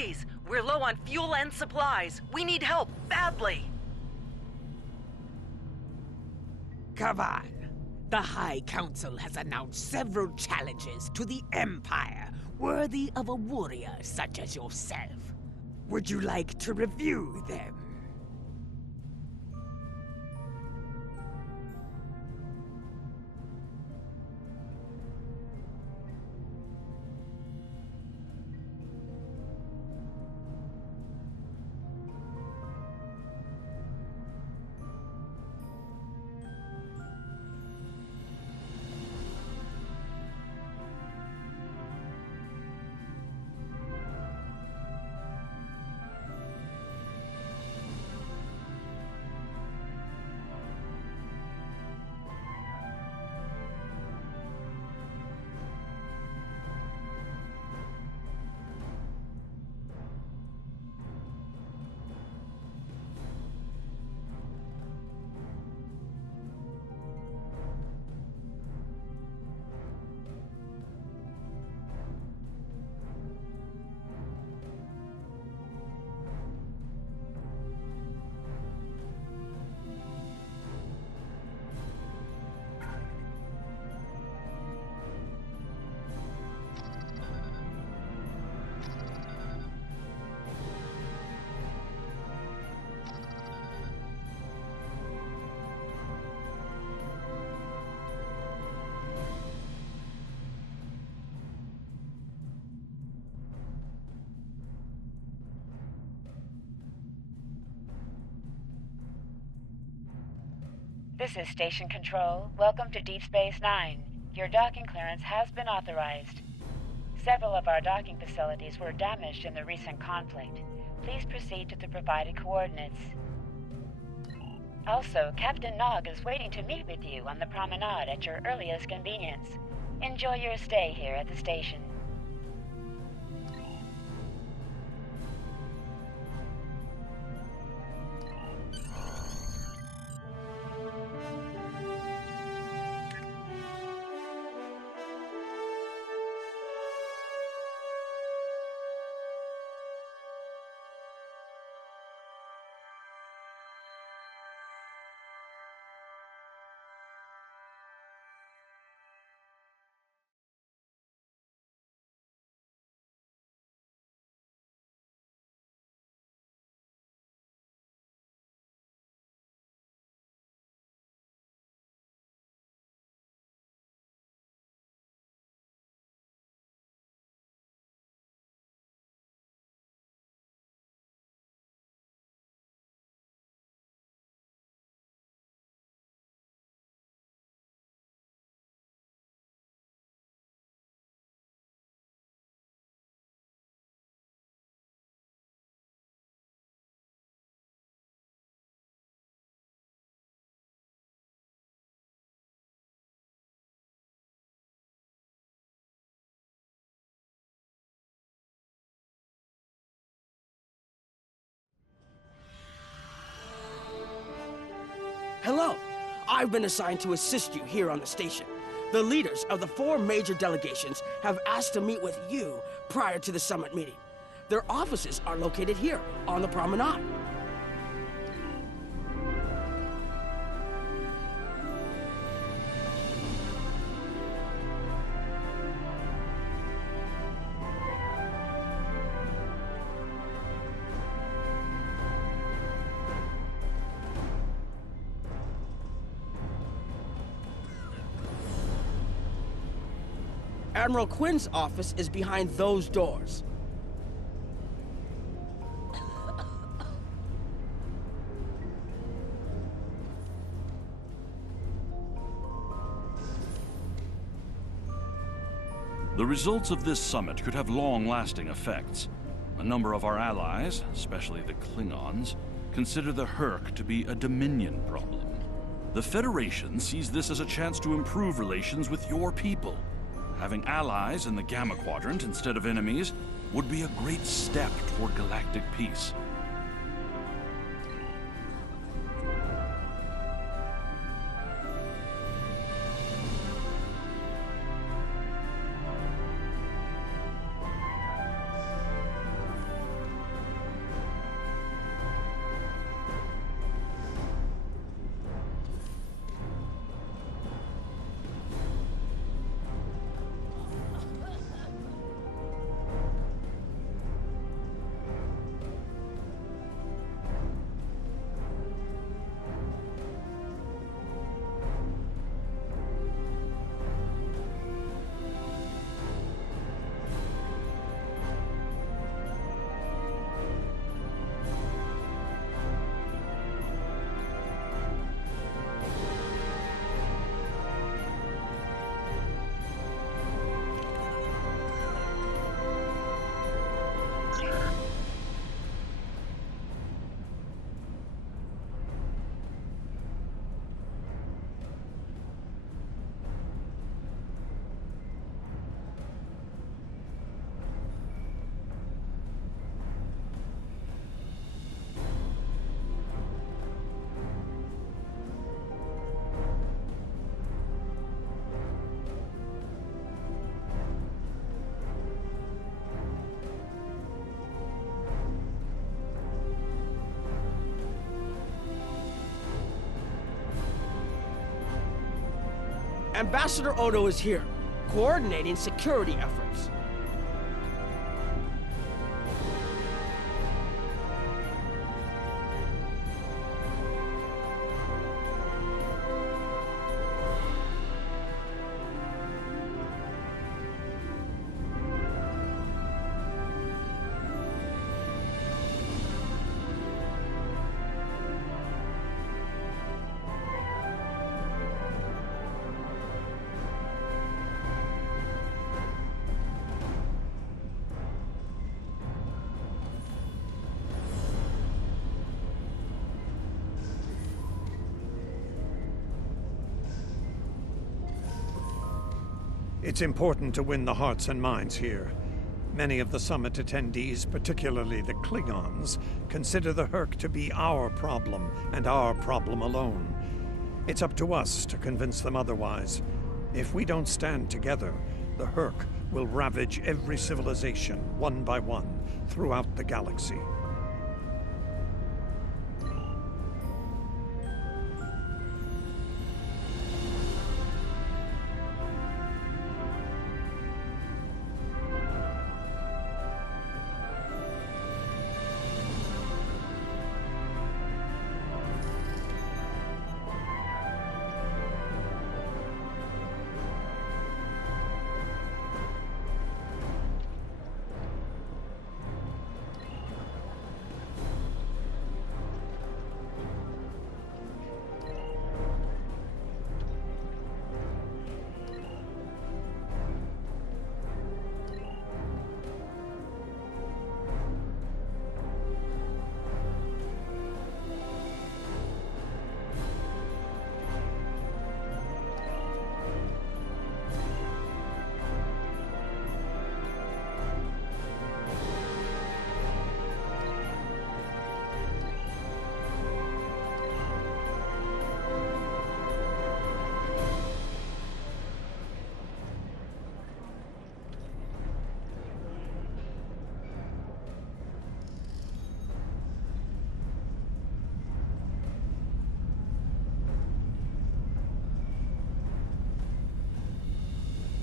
please. We're low on fuel and supplies. We need help, badly. Kavan, the High Council has announced several challenges to the Empire, worthy of a warrior such as yourself. Would you like to review them? This is Station Control. Welcome to Deep Space Nine. Your docking clearance has been authorized. Several of our docking facilities were damaged in the recent conflict. Please proceed to the provided coordinates. Also, Captain Nog is waiting to meet with you on the promenade at your earliest convenience. Enjoy your stay here at the station. Hello. I've been assigned to assist you here on the station. The leaders of the 4 major delegations have asked to meet with you prior to the summit meeting. Their offices are located here on the promenade. Admiral Quinn's office is behind those doors. The results of this summit could have long-lasting effects. A number of our allies, especially the Klingons, consider the Hur'q to be a Dominion problem. The Federation sees this as a chance to improve relations with your people. Having allies in the Gamma Quadrant instead of enemies would be a great step toward galactic peace. Ambassador Odo is here, coordinating security efforts. It's important to win the hearts and minds here. Many of the summit attendees, particularly the Klingons, consider the Herc to be our problem, and our problem alone. It's up to us to convince them otherwise. If we don't stand together, the Herc will ravage every civilization, one by one, throughout the galaxy.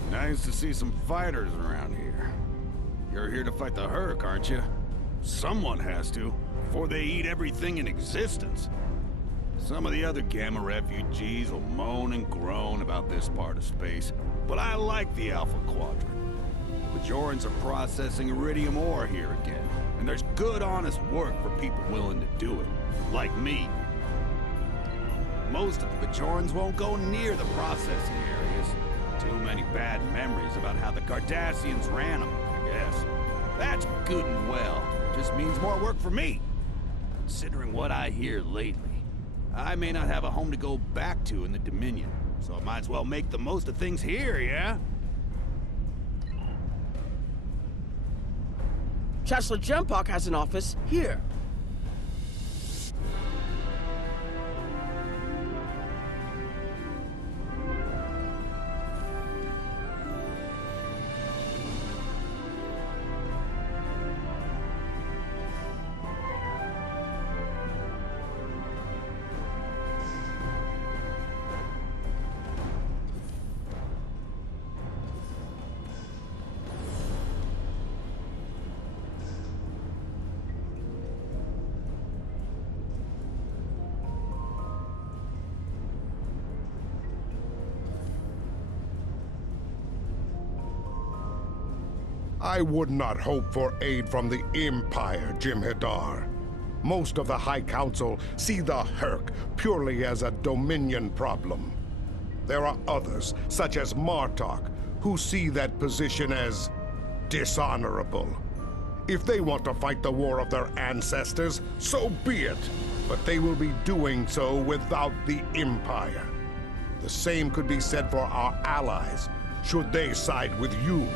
Nice to see some fighters around here. You're here to fight the Herc, aren't you? Someone has to, before they eat everything in existence. Some of the other Gamma refugees will moan and groan about this part of space, but I like the Alpha Quadrant. The Bajorans are processing iridium ore here again, and there's good, honest work for people willing to do it, like me. Most of the Bajorans won't go near the processing areas. Too many bad memories about how the Cardassians ran them, I guess. That's good and well. Just means more work for me. Considering what I hear lately, I may not have a home to go back to in the Dominion, so I might as well make the most of things here, yeah? Chancellor Jempok has an office here. I would not hope for aid from the Empire, Jem'Hadar. Most of the High Council see the Herc purely as a Dominion problem. There are others, such as Martok, who see that position as dishonorable. If they want to fight the war of their ancestors, so be it. But they will be doing so without the Empire. The same could be said for our allies, should they side with you.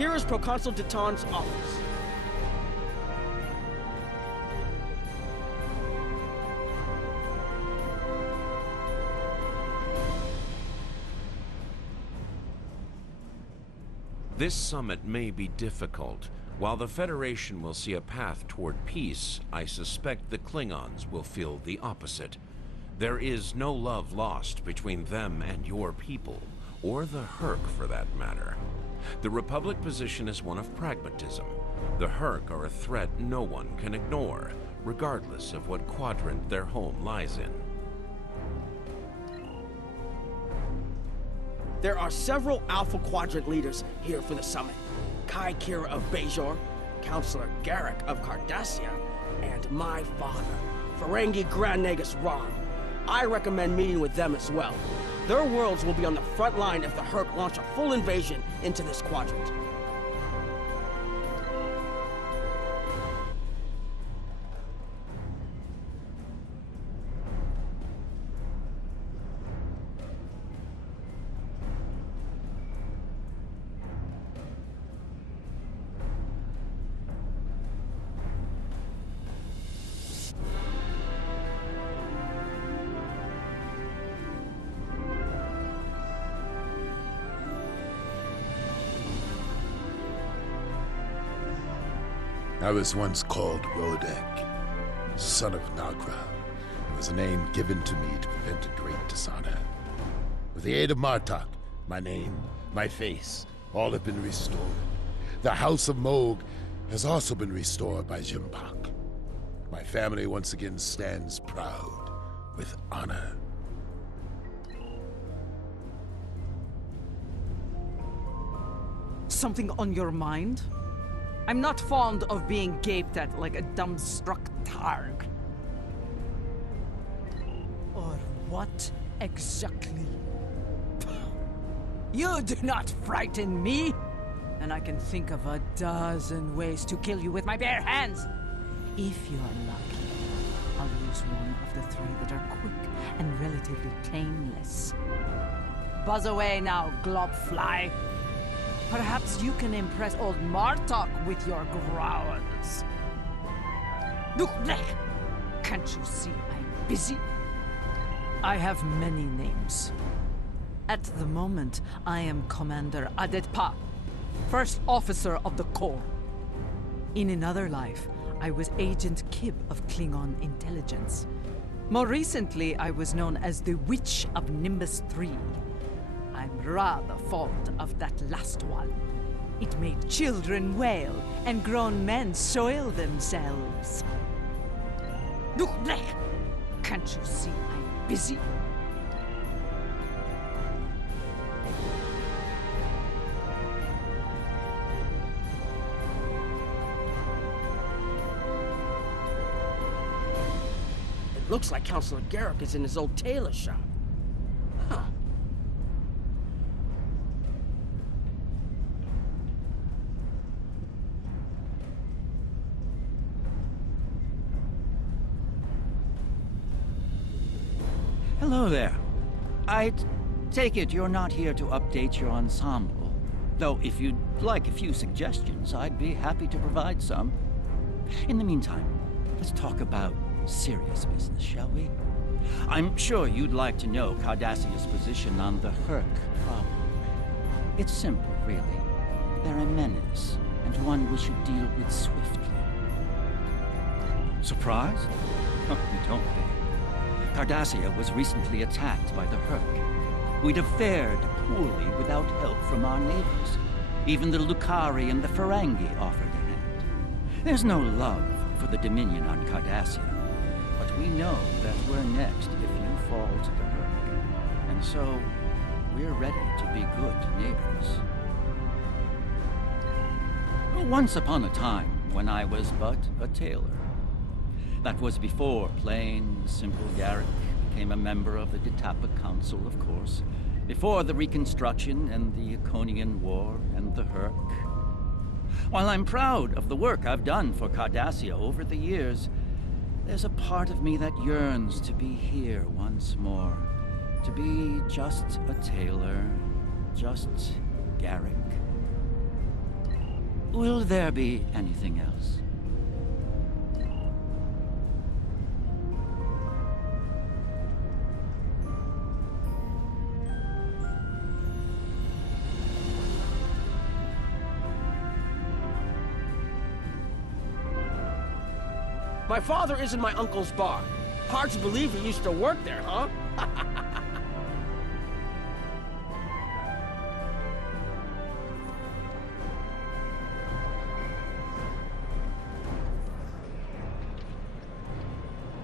Here is Proconsul Deton's office. This summit may be difficult. While the Federation will see a path toward peace, I suspect the Klingons will feel the opposite. There is no love lost between them and your people, or the Hurk for that matter. The Republic position is one of pragmatism. The Hurk are a threat no one can ignore, regardless of what quadrant their home lies in. There are several Alpha Quadrant leaders here for the summit. Kai Kira of Bajor, Counselor Garrick of Cardassia, and my father, Ferengi Grand Nagus Ron. I recommend meeting with them as well. Their worlds will be on the front line if the Hurk launch a full invasion into this quadrant. I was once called Rodek, son of Nagra. It was a name given to me to prevent a great dishonor. With the aid of Martok, my name, my face, all have been restored. The House of Moog has also been restored by Jimpak. My family once again stands proud, with honor. Something on your mind? I'm not fond of being gaped at like a dumbstruck targ. Or what exactly? You do not frighten me! And I can think of a dozen ways to kill you with my bare hands! If you're lucky, I'll use one of the three that are quick and relatively painless. Buzz away now, globfly! Perhaps you can impress old Martok with your growls. Can't you see I'm busy? I have many names. At the moment, I am Commander Adetpa, First Officer of the Corps. In another life, I was Agent Kib of Klingon Intelligence. More recently, I was known as the Witch of Nimbus 3. I'm rather fond of that last one. It made children wail and grown men soil themselves. Can't you see I'm busy? It looks like Counselor Garrick is in his old tailor shop. Huh. Hello there. I take it you're not here to update your ensemble. Though if you'd like a few suggestions, I'd be happy to provide some. In the meantime, let's talk about serious business, shall we? I'm sure you'd like to know Cardassia's position on the Hurk problem. It's simple, really. They're a menace, and one we should deal with swiftly. Surprised? Don't be. Cardassia was recently attacked by the Hurk. We'd have fared poorly without help from our neighbors. Even the Lukari and the Ferengi offered a hand. There's no love for the Dominion on Cardassia, but we know that we're next if you fall to the Hurk. And so, we're ready to be good neighbors. Once upon a time, when I was but a tailor. That was before plain, simple Garrick became a member of the Detapa Council, of course. Before the Reconstruction and the Iconian War and the Hurk. While I'm proud of the work I've done for Cardassia over the years, there's a part of me that yearns to be here once more. To be just a tailor, just Garrick. Will there be anything else? My father is in my uncle's bar. Hard to believe he used to work there, huh?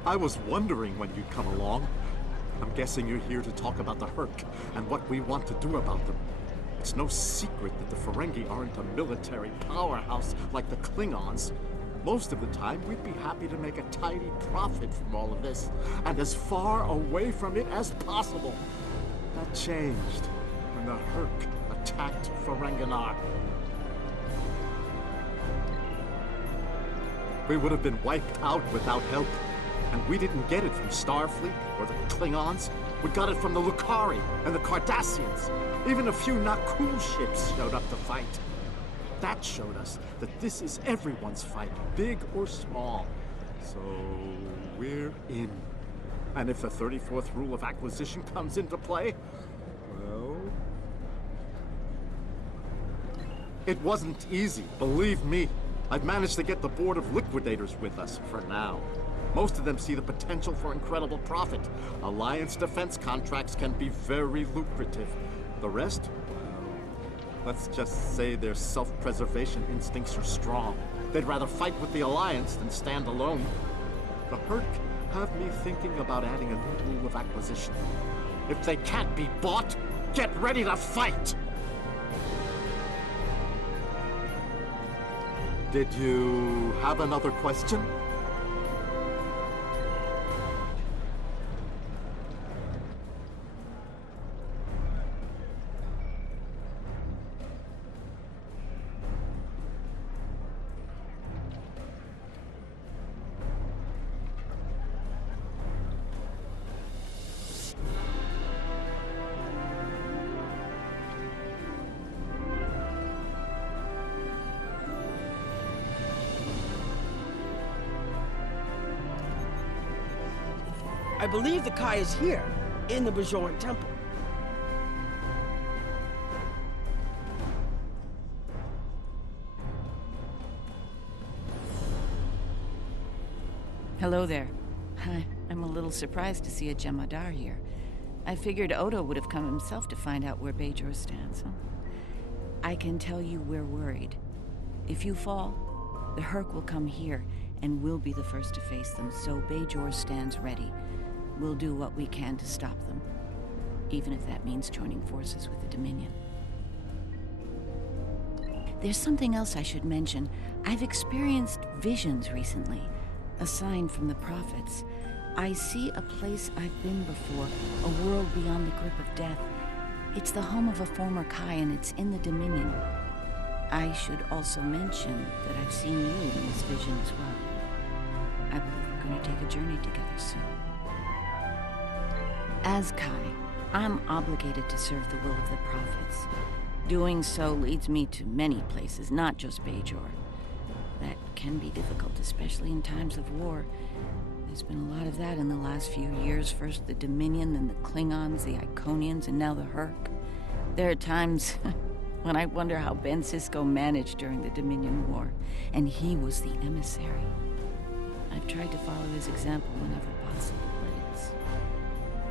I was wondering when you'd come along. I'm guessing you're here to talk about the Hurk and what we want to do about them. It's no secret that the Ferengi aren't a military powerhouse like the Klingons. Most of the time, we'd be happy to make a tidy profit from all of this, and as far away from it as possible. That changed when the Hurk attacked Ferenginar. We would have been wiped out without help, and we didn't get it from Starfleet or the Klingons. We got it from the Lukari and the Cardassians. Even a few not cool ships showed up to fight. That showed us that this is everyone's fight, big or small. So we're in. And if the 34th rule of acquisition comes into play, well... It wasn't easy, believe me. I've managed to get the board of liquidators with us, for now. Most of them see the potential for incredible profit. Alliance defense contracts can be very lucrative. The rest? Let's just say their self-preservation instincts are strong. They'd rather fight with the Alliance than stand alone. The Hurk have me thinking about adding a new rule of acquisition. If they can't be bought, get ready to fight! Did you have another question? I believe the Kai is here, in the Bajoran Temple. Hello there. I'm a little surprised to see a Jem'Hadar here. I figured Odo would have come himself to find out where Bajor stands. I can tell you we're worried. If you fall, the Hurk will come here, and we'll be the first to face them, so Bajor stands ready. We'll do what we can to stop them, even if that means joining forces with the Dominion. There's something else I should mention. I've experienced visions recently, a sign from the prophets. I see a place I've been before, a world beyond the grip of death. It's the home of a former Kai, and it's in the Dominion. I should also mention that I've seen you in this vision as well. I believe we're going to take a journey together soon. As Kai, I'm obligated to serve the will of the prophets. Doing so leads me to many places, not just Bajor. That can be difficult, especially in times of war. There's been a lot of that in the last few years. First the Dominion, then the Klingons, the Iconians, and now the Hurk. There are times when I wonder how Ben Sisko managed during the Dominion War, and he was the emissary. I've tried to follow his example whenever possible, but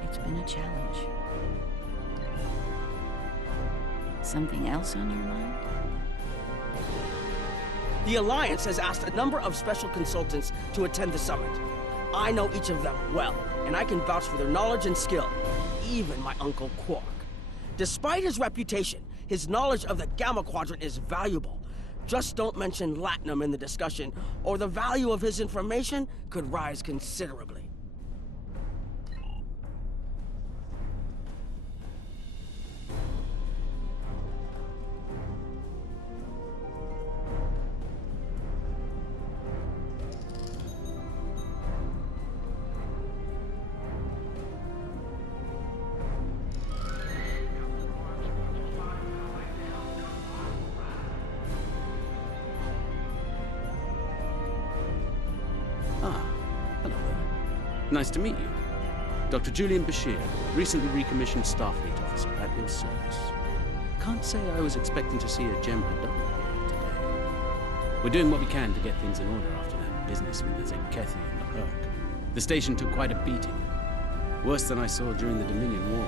it's been a challenge. Something else on your mind? The Alliance has asked a number of special consultants to attend the summit. I know each of them well, and I can vouch for their knowledge and skill, even my Uncle Quark. Despite his reputation, his knowledge of the Gamma Quadrant is valuable. Just don't mention Latinum in the discussion, or the value of his information could rise considerably. Nice to meet you. Dr. Julian Bashir, recently recommissioned Starfleet officer at your service. Can't say I was expecting to see a Jem Hadar here today. We're doing what we can to get things in order after that business with the Zenkethi and the Herc. The station took quite a beating. Worse than I saw during the Dominion War.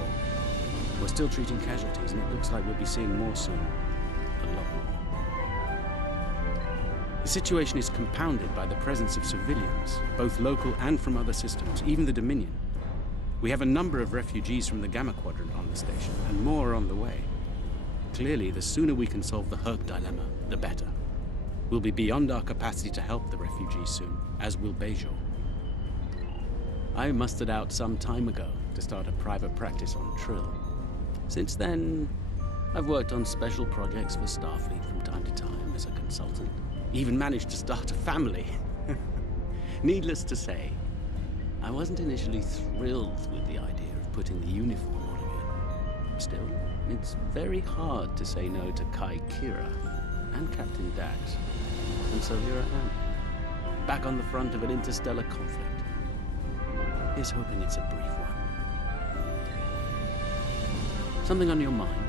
We're still treating casualties, and it looks like we'll be seeing more soon. A lot more. The situation is compounded by the presence of civilians, both local and from other systems, even the Dominion. We have a number of refugees from the Gamma Quadrant on the station, and more on the way. Clearly, the sooner we can solve the Herc dilemma, the better. We'll be beyond our capacity to help the refugees soon, as will Bajor. I mustered out some time ago to start a private practice on Trill. Since then, I've worked on special projects for Starfleet from time to time as a consultant. Even managed to start a family. Needless to say, I wasn't initially thrilled with the idea of putting the uniform on again. Still, it's very hard to say no to Kai Kira and Captain Dax. And so here I am, back on the front of an interstellar conflict. Here's hoping it's a brief one. Something on your mind?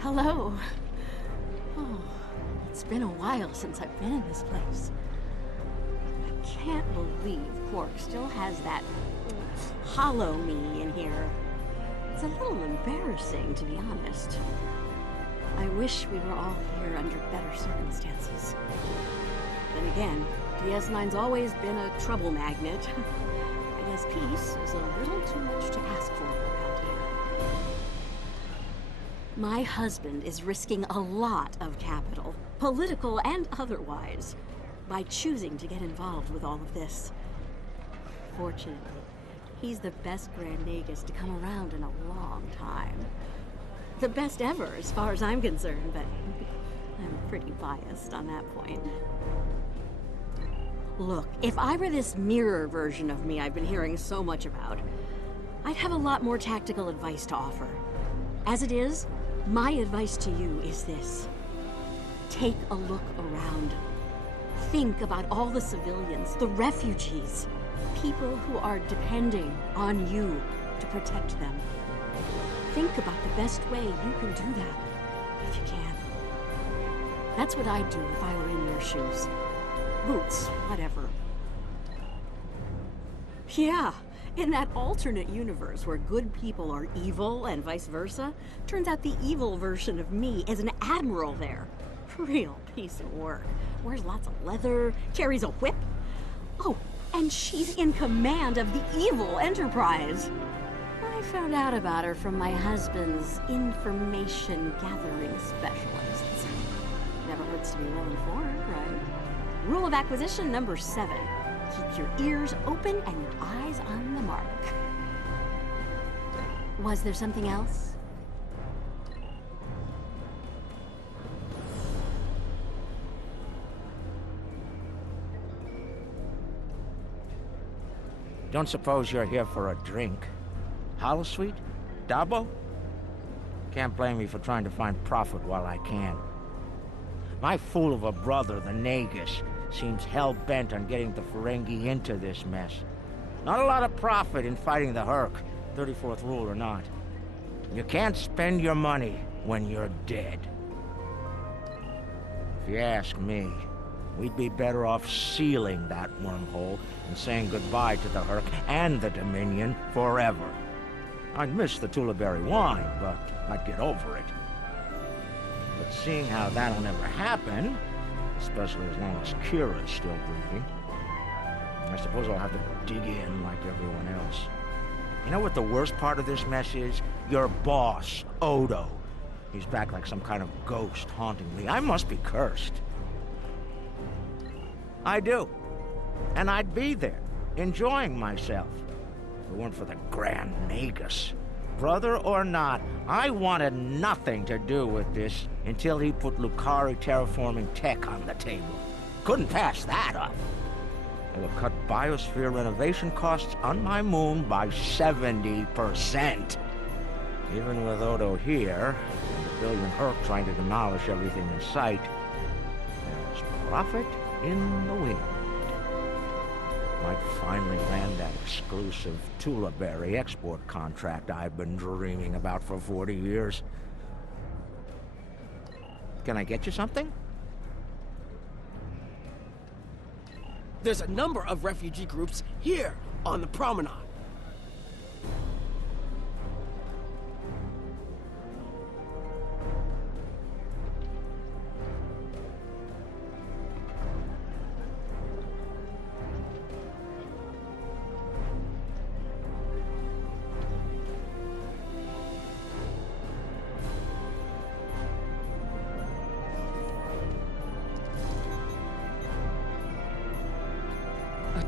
Hello. Oh, it's been a while since I've been in this place. I can't believe Quark still has that hollow me in here. It's a little embarrassing, to be honest. I wish we were all here under better circumstances. Then again, DS9's always been a trouble magnet. I guess peace is a little too much to ask for around here. My husband is risking a lot of capital, political and otherwise, by choosing to get involved with all of this. Fortunately, he's the best Grand Nagus to come around in a long time. The best ever, as far as I'm concerned, but I'm pretty biased on that point. Look, if I were this mirror version of me I've been hearing so much about, I'd have a lot more tactical advice to offer. As it is, my advice to you is this. Take a look around. Think about all the civilians, the refugees, people who are depending on you to protect them. Think about the best way you can do that, if you can. That's what I'd do if I were in your shoes. Boots, whatever. Yeah. In that alternate universe where good people are evil and vice versa, turns out the evil version of me is an admiral there. Real piece of work. Wears lots of leather, carries a whip. Oh, and she's in command of the evil Enterprise. I found out about her from my husband's information gathering specialists. Never hurts to be well informed, right? Rule of acquisition number 7. Keep your ears open and your eyes on the mark. Was there something else? Don't suppose you're here for a drink? Holosuite? Dabo? Can't blame me for trying to find profit while I can. My fool of a brother, the Nagus, seems hell-bent on getting the Ferengi into this mess. Not a lot of profit in fighting the Herc, 34th rule or not. You can't spend your money when you're dead. If you ask me, we'd be better off sealing that wormhole and saying goodbye to the Herc and the Dominion forever. I'd miss the Tulaberry wine, but I'd get over it. But seeing how that'll never happen, especially as long as Kira's still breathing, I suppose I'll have to dig in like everyone else. You know what the worst part of this mess is? Your boss, Odo. He's back like some kind of ghost haunting me. I must be cursed. I do. And I'd be there, enjoying myself, if it weren't for the Grand Nagus. Brother or not, I wanted nothing to do with this until he put Lukari terraforming tech on the table. Couldn't pass that up. It'll cut biosphere renovation costs on my moon by 70%. Even with Odo here, and a billion Herc trying to demolish everything in sight, there's profit in the wind. Might finally land that exclusive Tulaberry export contract I've been dreaming about for 40 years. Can I get you something? There's a number of refugee groups here on the promenade.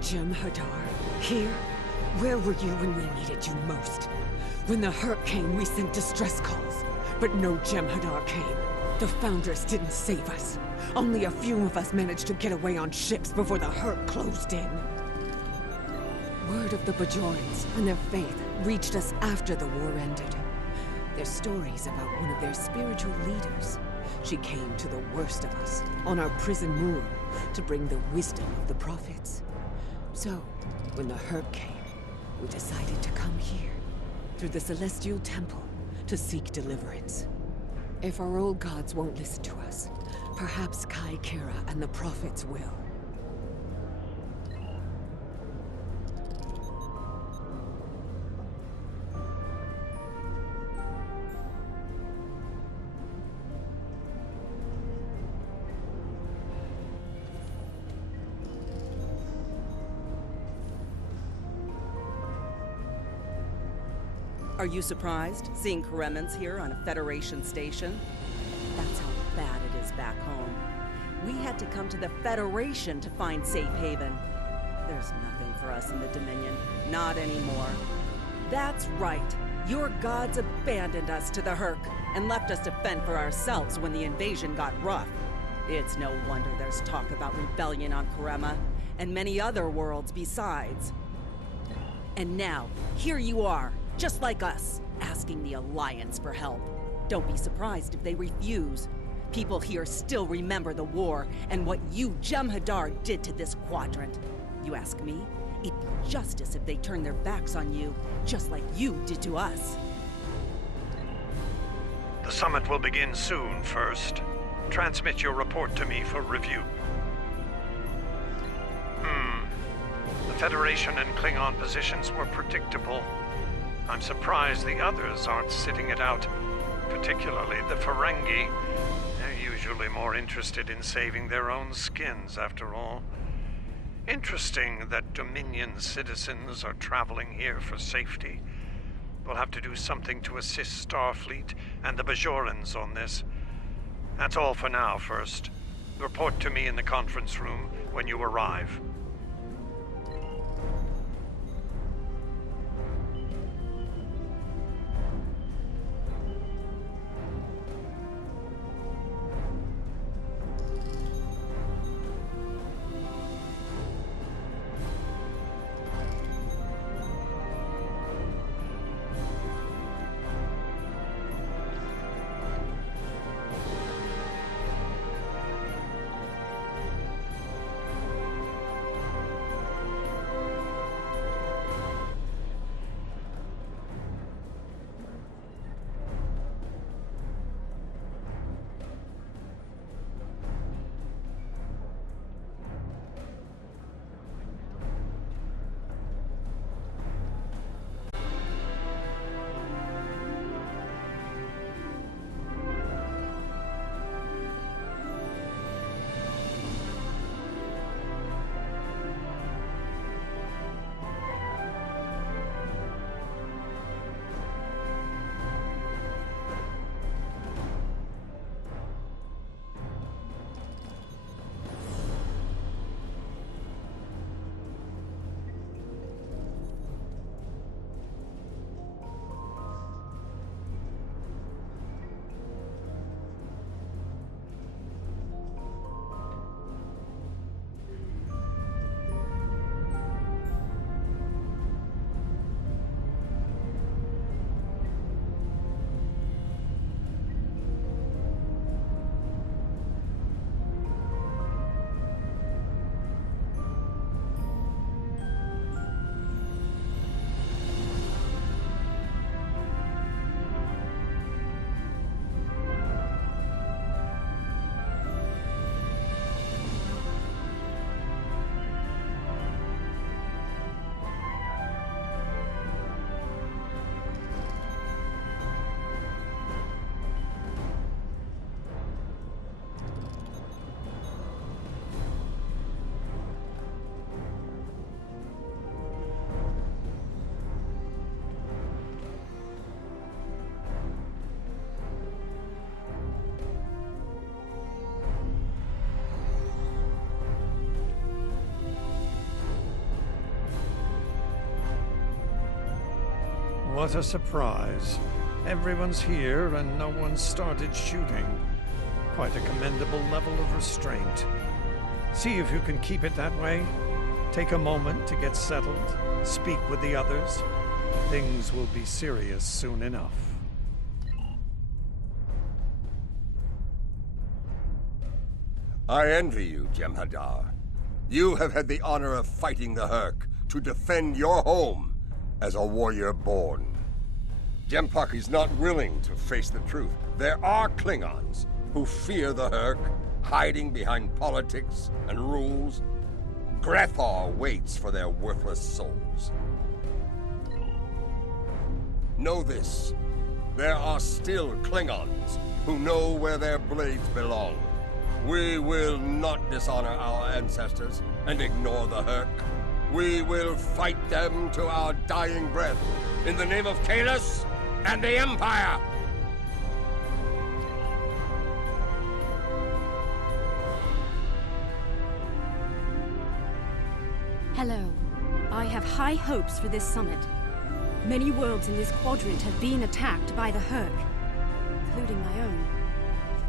Jem'Hadar, here? Where were you when we needed you most? When the Herc came, we sent distress calls, but no Jem'Hadar came. The Foundress didn't save us. Only a few of us managed to get away on ships before the Herc closed in. Word of the Bajorans and their faith reached us after the war ended. Their stories about one of their spiritual leaders. She came to the worst of us, on our prison moon, to bring the wisdom of the prophets. So, when the Herc came, we decided to come here, through the Celestial Temple, to seek deliverance. If our old gods won't listen to us, perhaps Kai Kira and the prophets will. Are you surprised, seeing Koremans here on a Federation station? That's how bad it is back home. We had to come to the Federation to find safe haven. There's nothing for us in the Dominion, not anymore. That's right. Your gods abandoned us to the Herc and left us to fend for ourselves when the invasion got rough. It's no wonder there's talk about rebellion on Korema, and many other worlds besides. And now, here you are, just like us, asking the Alliance for help. Don't be surprised if they refuse. People here still remember the war and what you, Jem'Hadar, did to this quadrant. You ask me? It'd be justice if they turned their backs on you, just like you did to us. The summit will begin soon, First. Transmit your report to me for review. The Federation and Klingon positions were predictable. I'm surprised the others aren't sitting it out, particularly the Ferengi. They're usually more interested in saving their own skins, after all. Interesting that Dominion citizens are traveling here for safety. We'll have to do something to assist Starfleet and the Bajorans on this. That's all for now, First. Report to me in the conference room when you arrive. What a surprise. Everyone's here and no one started shooting. Quite a commendable level of restraint. See if you can keep it that way. Take a moment to get settled. Speak with the others. Things will be serious soon enough. I envy you, Jem'Hadar. You have had the honor of fighting the Hurk to defend your home as a warrior born. Jem'Pak is not willing to face the truth. There are Klingons who fear the Hurk, hiding behind politics and rules. Grethar waits for their worthless souls. Know this. There are still Klingons who know where their blades belong. We will not dishonor our ancestors and ignore the Hurk. We will fight them to our dying breath in the name of Kahless and the Empire! Hello. I have high hopes for this summit. Many worlds in this quadrant have been attacked by the Hurk, including my own.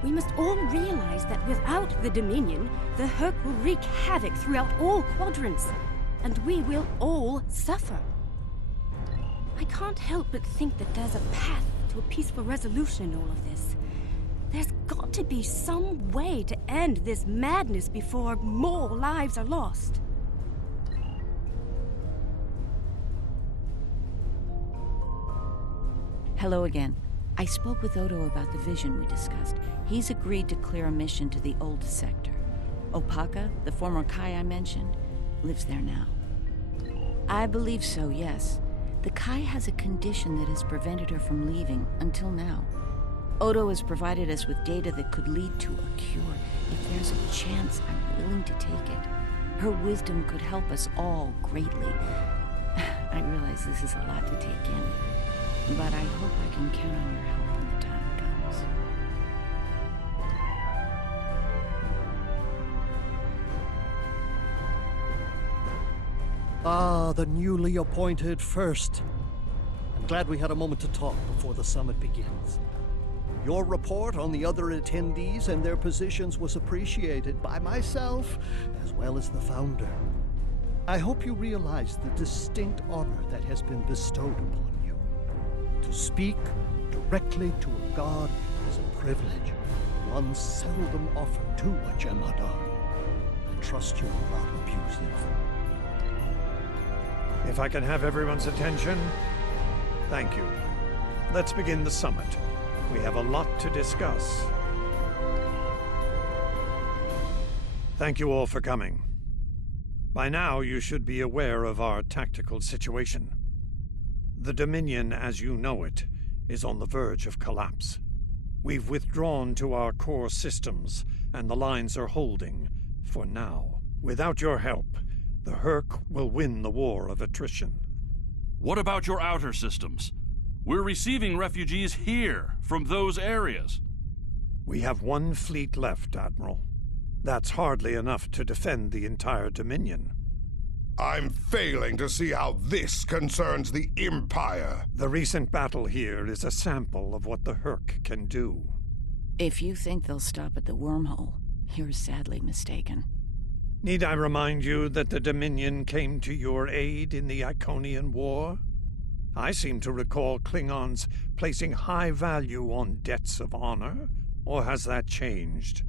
We must all realize that without the Dominion, the Hurk will wreak havoc throughout all quadrants, and we will all suffer. I can't help but think that there's a path to a peaceful resolution in all of this. There's got to be some way to end this madness before more lives are lost. Hello again. I spoke with Odo about the vision we discussed. He's agreed to clear a mission to the old sector. Opaka, the former Kai I mentioned, lives there now. I believe so, yes. The Kai has a condition that has prevented her from leaving until now. Odo has provided us with data that could lead to a cure. If there's a chance, I'm willing to take it. Her wisdom could help us all greatly. I realize this is a lot to take in, but I hope I can count on your help when the time comes. Ah, the newly appointed First. I'm glad we had a moment to talk before the summit begins. Your report on the other attendees and their positions was appreciated by myself as well as the Founder. I hope you realize the distinct honor that has been bestowed upon you. To speak directly to a god is a privilege, one seldom offered to a Jem'Hadar. I trust you will not abuse it. If I can have everyone's attention, thank you. Let's begin the summit. We have a lot to discuss. Thank you all for coming. By now, you should be aware of our tactical situation. The Dominion, as you know it, is on the verge of collapse. We've withdrawn to our core systems, and the lines are holding, for now. Without your help, the Hurk will win the war of attrition. What about your outer systems? We're receiving refugees here, from those areas. We have one fleet left, Admiral. That's hardly enough to defend the entire Dominion. I'm failing to see how this concerns the Empire. The recent battle here is a sample of what the Hurk can do. If you think they'll stop at the wormhole, you're sadly mistaken. Need I remind you that the Dominion came to your aid in the Iconian War? I seem to recall Klingons placing high value on debts of honor, or has that changed?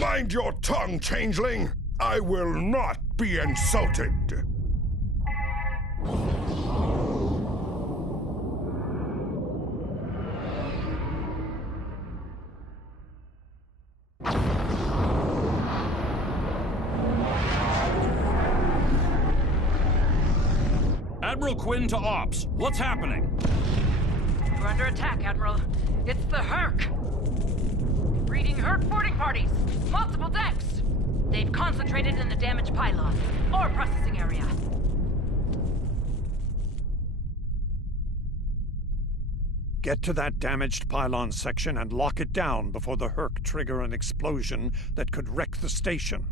Mind your tongue, changeling! I will not be insulted! Admiral Quinn to Ops. What's happening? We're under attack, Admiral. It's the Hurk! Breeding Hurk boarding parties! Multiple decks! They've concentrated in the damaged pylon, or processing area. Get to that damaged pylon section and lock it down before the Hurk trigger an explosion that could wreck the station.